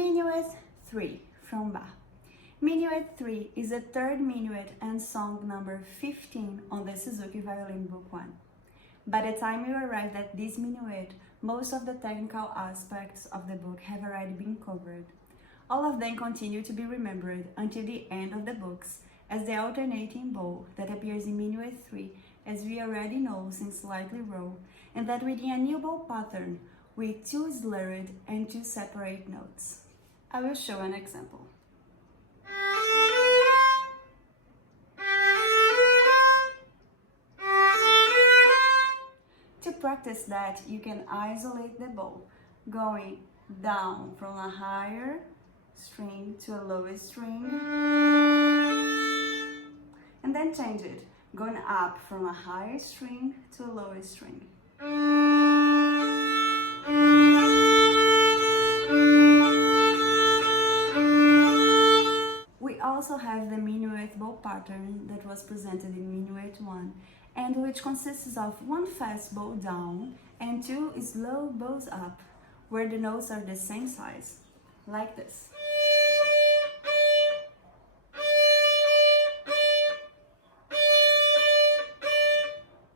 Minuet 3 from Bach. Minuet 3 is the third minuet and song number 15 on the Suzuki Violin Book 1. By the time you arrive at this minuet, most of the technical aspects of the book have already been covered. All of them continue to be remembered until the end of the books, as the alternating bow that appears in Minuet 3, as we already know since Slightly Roll, and that within a new bow pattern with 2 slurred and 2 separate notes. I will show an example. To practice that, you can isolate the bow, going down from a higher string to a lower string, and then change it, going up from a higher string to a lower string. We also have the minuet bow pattern that was presented in Minuet 1, and which consists of 1 fast bow down and 2 slow bows up, where the notes are the same size, like this.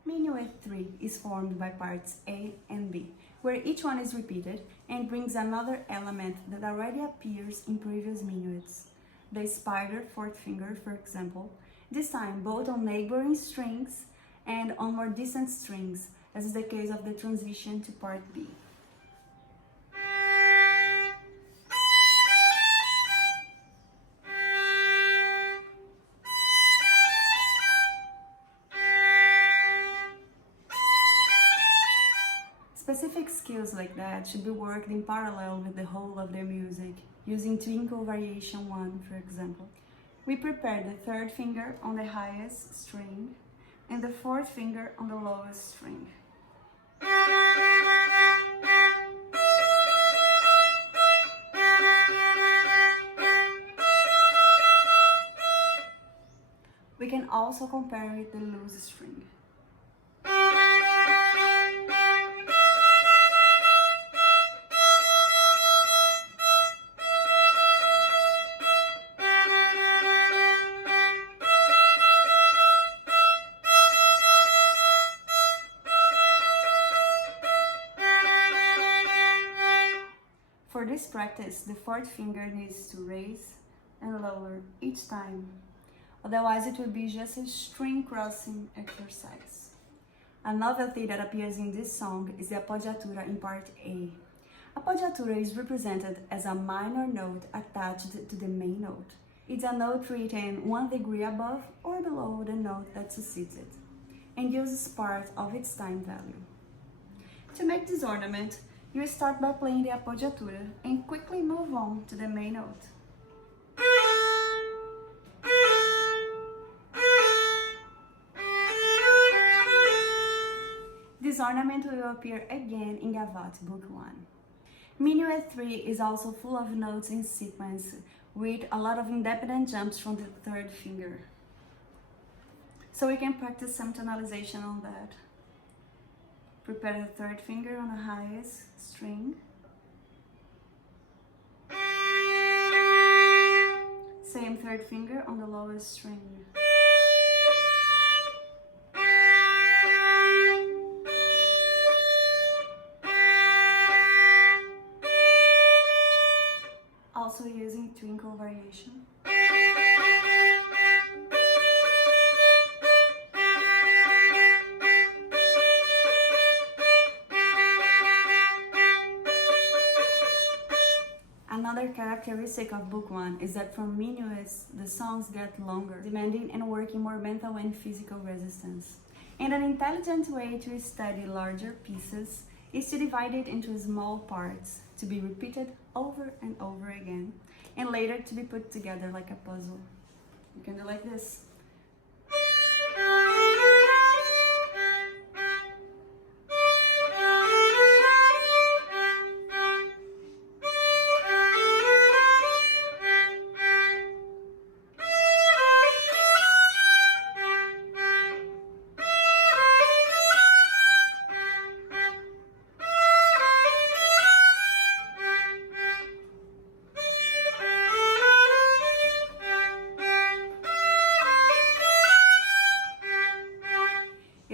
Minuet 3 is formed by parts A and B, where each one is repeated and brings another element that already appears in previous minuets. The spider 4th finger, for example, this time both on neighboring strings and on more distant strings, as is the case of the transition to part B. Specific skills like that should be worked in parallel with the whole of their music, using twinkle variation 1, for example. We prepare the 3rd finger on the highest string and the 4th finger on the lowest string. We can also compare with the loose string. For this practice, the 4th finger needs to raise and lower each time, otherwise it will be just a string crossing exercise. Another thing that appears in this song is the appoggiatura in part A. Appoggiatura is represented as a minor note attached to the main note. It's a note written 1 degree above or below the note that succeeds it, and uses part of its time value. To make this ornament, you start by playing the appoggiatura and quickly move on to the main note. This ornament will appear again in Gavotte Book 1. Minuet 3 is also full of notes in sequence, with a lot of independent jumps from the 3rd finger. So we can practice some tonalization on that. Prepare the 3rd finger on the highest string. Same 3rd finger on the lowest string. Also using twinkle variation. Another characteristic of Book 1 is that from minuets, the songs get longer, demanding and working more mental and physical resistance. And an intelligent way to study larger pieces is to divide it into small parts, to be repeated over and over again, and later to be put together like a puzzle. You can do like this.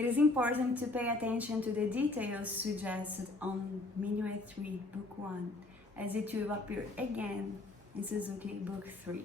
It is important to pay attention to the details suggested on Minuet 3, Book 1, as it will appear again in Suzuki Book 3.